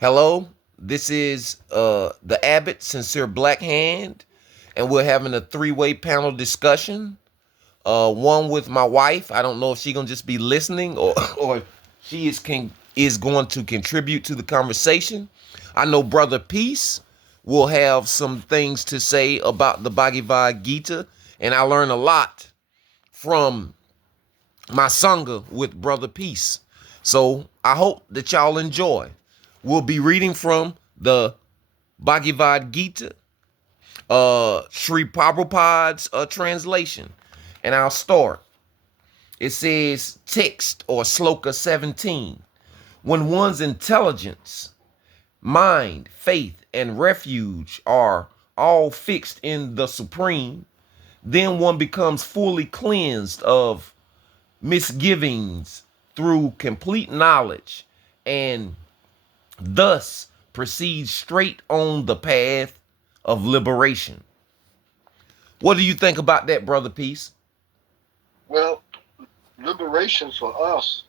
Hello, this is the Abbott Sincere Black Hand, and we're having a three-way panel discussion. One with my wife. I don't know if she's gonna just be listening or or she is going to contribute to the conversation. I know Brother Peace will have some things to say about the Bhagavad Gita, and I learned a lot from my sangha with Brother Peace. So I hope that y'all enjoy. We'll be reading from the Bhagavad Gita, Sri Prabhupada's translation. And I'll start. It says text or sloka 17. When one's intelligence, mind, faith, and refuge are all fixed in the Supreme, then one becomes fully cleansed of misgivings through complete knowledge and thus proceeds straight on the path of liberation. What do you think about that, Brother Peace? Well, liberation for us,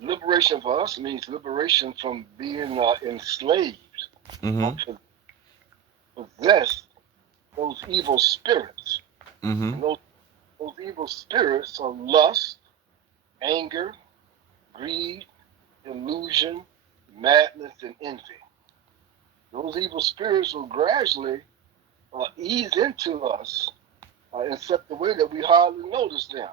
liberation for us means liberation from being enslaved or Mm-hmm. possessed those evil spirits. Mm-hmm. And those evil spirits are lust, anger, greed, illusion, madness, and envy. Those evil spirits will gradually ease into us in such a way that we hardly notice them.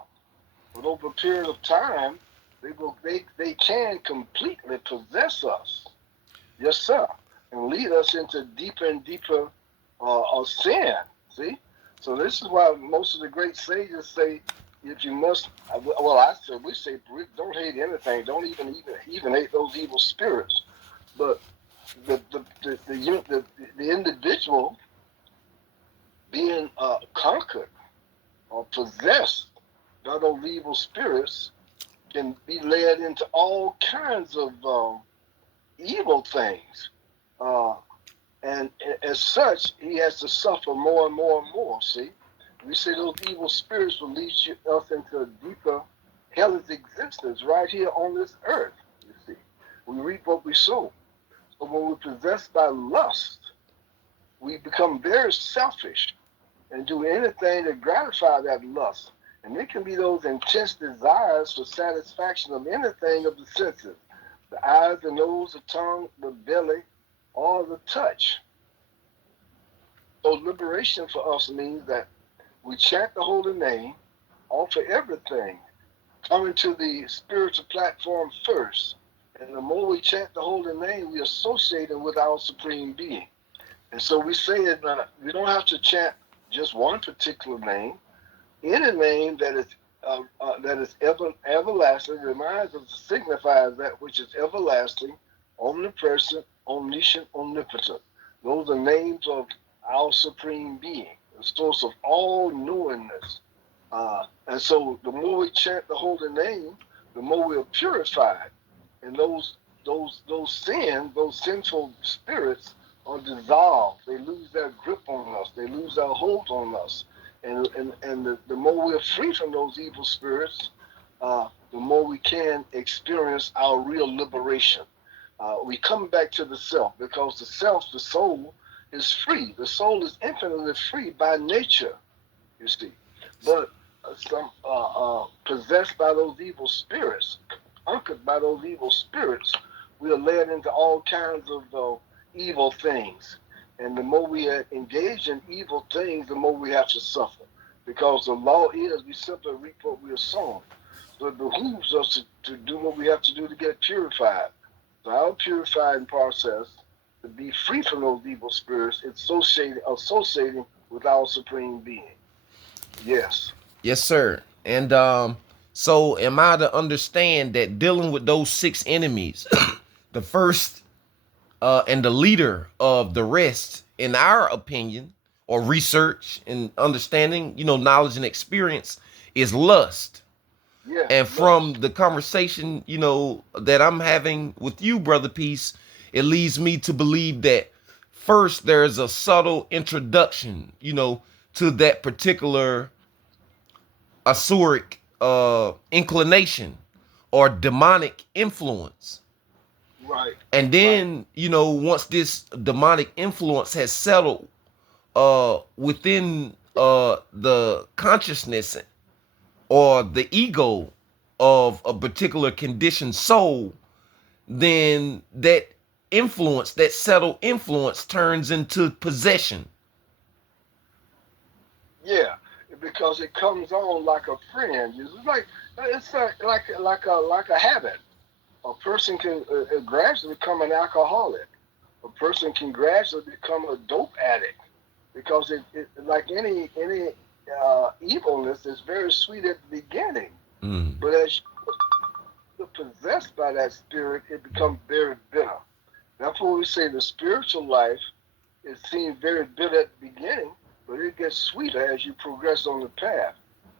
But over a period of time, they can completely possess us. Yes, sir. And lead us into deeper and deeper sin. See? So this is why most of the great sages say, if you must, well, I said we say don't hate anything, don't even hate those evil spirits. But the individual being conquered or possessed by those evil spirits can be led into all kinds of evil things. Uh, and as such, he has to suffer more and more and more. See, we say those evil spirits will lead us into a deeper hellish existence right here on this earth. You see, we reap what we sow. So when we're possessed by lust, we become very selfish and do anything to gratify that lust. And it can be those intense desires for satisfaction of anything of the senses, the eyes, the nose, the tongue, the belly, or the touch. So liberation for us means that we chant the holy name, offer everything, coming to the spiritual platform first. And the more we chant the holy name, we associate it with our supreme being. And so we say it, we don't have to chant just one particular name. Any name that is everlasting reminds us, signifies that which is everlasting, omnipresent, omniscient, omnipotent. Those are names of our supreme being, the source of all knowingness. And so the more we chant the holy name, the more we are purified. And those sins, those sinful spirits are dissolved. They lose their grip on us. They lose their hold on us. And the more we're free from those evil spirits, the more we can experience our real liberation. We come back to the self because the self, the soul, is free. The soul is infinitely free by nature, you see. But some possessed by those evil spirits, conquered by those evil spirits, we are led into all kinds of evil things. And the more we engage in evil things, the more we have to suffer. Because the law is we simply reap what we are sown. So it behooves us to do what we have to do to get purified. So our purifying process to be free from those evil spirits is associating with our supreme being. Yes. Yes, sir. And so am I to understand that dealing with those six enemies, the first and the leader of the rest, in our opinion, or research and understanding, knowledge and experience, is lust. Yes, And from lust. the conversation, that I'm having with you, Brother Peace, it leads me to believe that first there's a subtle introduction, to that particular asuric inclination or demonic influence. Right. And Right. then, once this demonic influence has settled within the consciousness or the ego of a particular conditioned soul, then that influence, that settled influence, turns into possession. Yeah, because it comes on like a friend. It's like a habit. A person can gradually become an alcoholic. A person can gradually become a dope addict because it like any evilness is very sweet at the beginning, Mm. but as you're possessed by that spirit, it becomes very bitter. That's what we say the spiritual life. It seems very bitter at the beginning, but it gets sweeter as you progress on the path.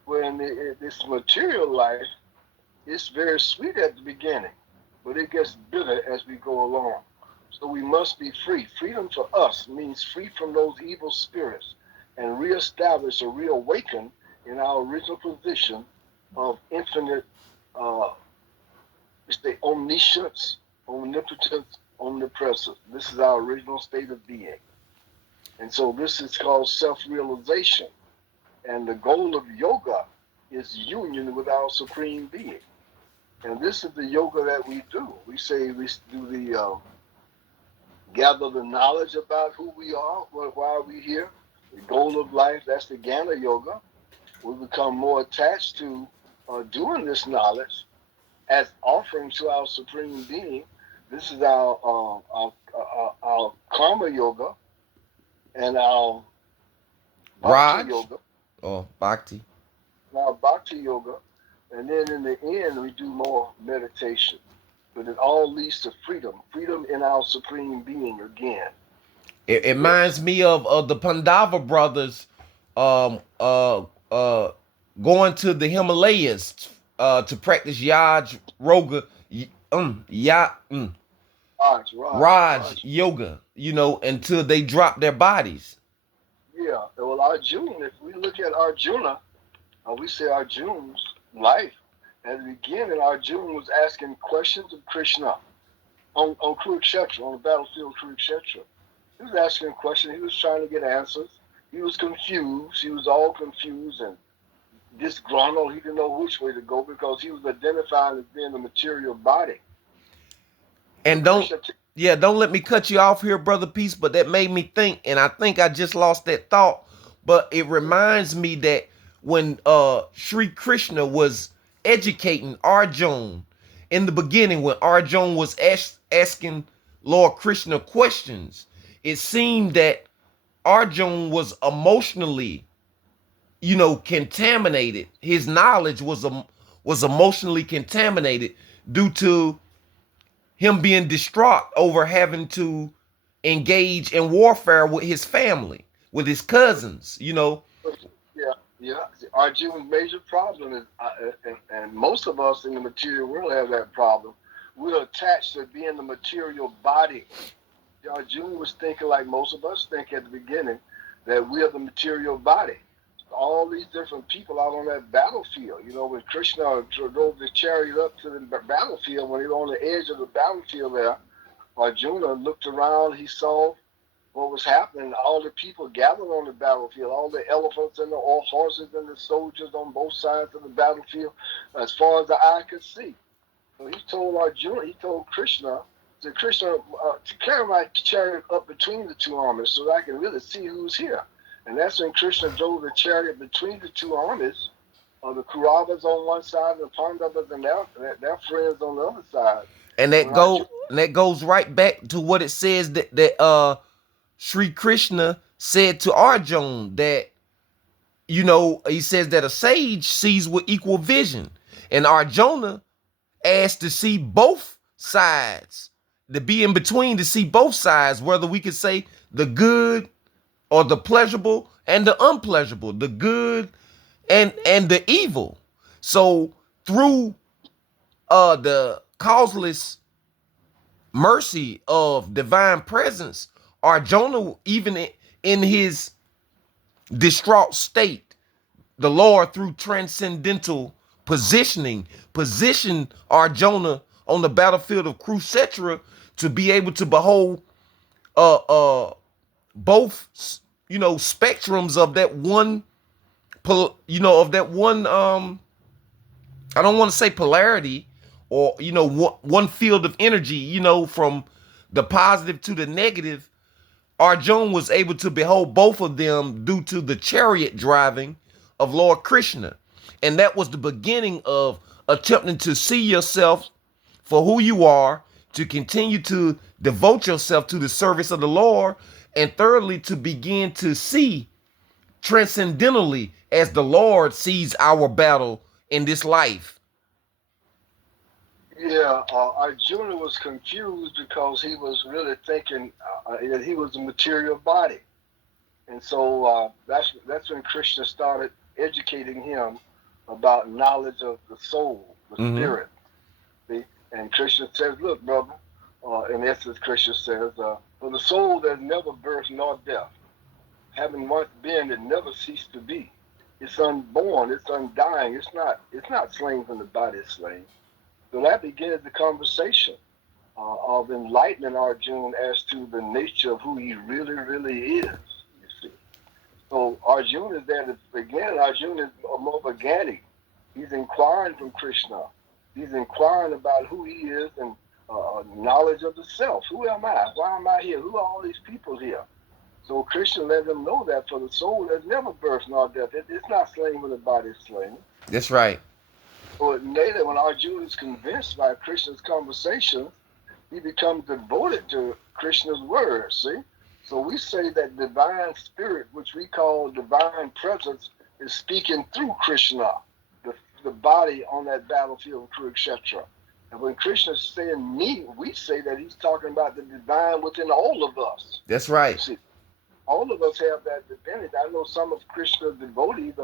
When this material life, it's very sweet at the beginning, but it gets bitter as we go along. So we must be free. Freedom for us means free from those evil spirits and reestablish or reawaken in our original position of infinite, uh, it's the omniscience, omnipotence, omnipresence. This is our original state of being. And so this is called self-realization. And the goal of yoga is union with our supreme being. And this is the yoga that we do. We say we do the gather the knowledge about who we are, why are we here, the goal of life. That's the Jnana yoga. We become more attached to doing this knowledge as offering to our supreme being. This is our karma yoga and our bhakti Raj yoga, or Bhakti. our bhakti yoga, and then in the end we do more meditation. But it all leads to freedom, freedom in our supreme being again. It reminds Yes. me of the Pandava brothers um, uh, uh, going to the Himalayas to practice Yaj Roga, Ya, Raj Raj. Yoga, until they drop their bodies. Yeah. Well, Arjuna, if we look at Arjuna, we say Arjuna's life. At the beginning, Arjuna was asking questions of Krishna on Kurukshetra, on the battlefield of Kurukshetra. He was asking questions. He was trying to get answers. He was confused. He was all confused and disgruntled. He didn't know which way to go because he was identifying as being the material body. So And don't, Krishna, yeah, don't let me cut you off here, brother Peace, but that made me think, and I think I just lost that thought. But it reminds me that when Sri Krishna was educating Arjun in the beginning, when Arjun was asking Lord Krishna questions, it seemed that Arjun was emotionally, contaminated. His knowledge was emotionally contaminated due to him being distraught over having to engage in warfare with his family, with his cousins. yeah, yeah. Arjuna's major problem is, and most of us in the material world have that problem. We're attached to being the material body. Arjuna was thinking like most of us think at the beginning that we are the material body. All these different people out on that battlefield. When Krishna drove the chariot up to the battlefield, when he was on the edge of the battlefield there, Arjuna looked around, he saw what was happening, all the people gathered on the battlefield, all the elephants and the all horses and the soldiers on both sides of the battlefield, as far as the eye could see. So he told Arjuna, he told Krishna, to Krishna, to carry my chariot up between the two armies so that I can really see who's here. And that's when Krishna drove the chariot between the two armies, the Kauravas on one side and the Pandavas and their friends on the other side. And And that when Arjuna, goes right back to what it says that Sri Krishna said to Arjun that he says that a sage sees with equal vision, and Arjuna asked to see both sides, to be in between, to see both sides, whether we could say the good or the pleasurable and the unpleasurable, the good and the evil. So through the causeless mercy of divine presence, Arjuna, even in his distraught state, the Lord through transcendental positioning positioned Arjuna on the battlefield of Kurukshetra to be able to behold both spectrums of that one I don't want to say polarity, or one field of energy, from the positive to the negative. Arjuna was able to behold both of them due to the chariot driving of Lord Krishna. And that was the beginning of attempting to see yourself for who you are, to continue to devote yourself to the service of the Lord, and thirdly, to begin to see transcendentally as the Lord sees our battle in this life. Yeah, Arjuna was confused because he was really thinking that he was a material body. And so that's when Krishna started educating him about knowledge of the soul, the spirit. See? And Krishna says, look, brother, in essence, Krishna says, for the soul there's never birth nor death. Having once been, it never ceased to be. It's unborn, it's undying, it's not slain when the body is slain. So that begins the conversation of enlightening Arjuna as to the nature of who he really, really is, you see. So Arjuna is there to begin. Arjuna is more organic. He's inquiring from Krishna. He's inquiring about who he is and knowledge of the self. Who am I? Why am I here? Who are all these people here? So Krishna let him know that for the soul there's never birth nor death. It's not slain when the body is slain. That's right. So later, when Arjuna is convinced by Krishna's conversation, he becomes devoted to Krishna's words, see? So we say that divine spirit, which we call divine presence, is speaking through Krishna, the body on that battlefield of Kurukshetra. And when Krishna is saying me, we say that he's talking about the divine within all of us. That's right. See, all of us have that divinity. I know some of Krishna's devotees,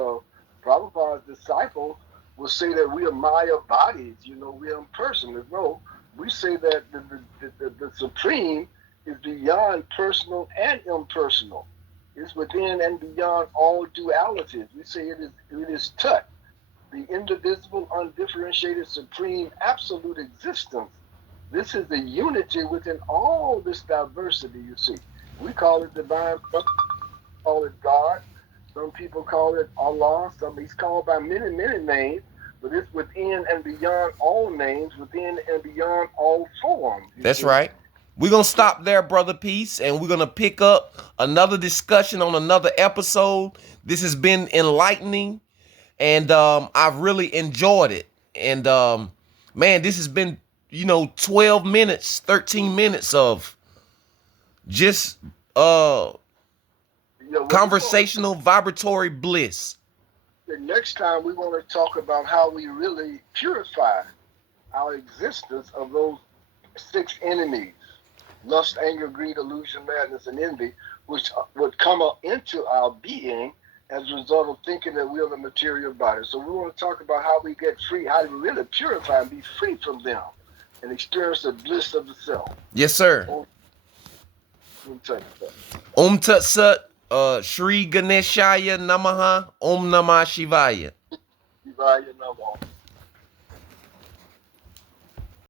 Prabhupada's disciples, will say that we are Maya bodies, we are impersonal. No, we say that the Supreme is beyond personal and impersonal. It's within and beyond all dualities. We say it is Tut, the indivisible, undifferentiated, supreme, absolute existence. This is the unity within all this diversity, you see. We call it divine, call it God. Some people call it Allah. He's called by many, many names, but it's within and beyond all names, within and beyond all forms. That's right. We're going to stop there, Brother Peace, and we're going to pick up another discussion on another episode. This has been enlightening, and I've really enjoyed it. And, man, this has been, 12 minutes, 13 minutes of just conversational, vibratory bliss. The next time we want to talk about how we really purify our existence of those 6 enemies: lust, anger, greed, illusion, madness, and envy, which would come up into our being as a result of thinking that we are the material body. So we want to talk about how we get free, how we really purify and be free from them and experience the bliss of the self. Yes, sir. Om Tat Sat. Shri Ganeshaya Namaha. Om Namah Shivaya. Shivaya Namaha.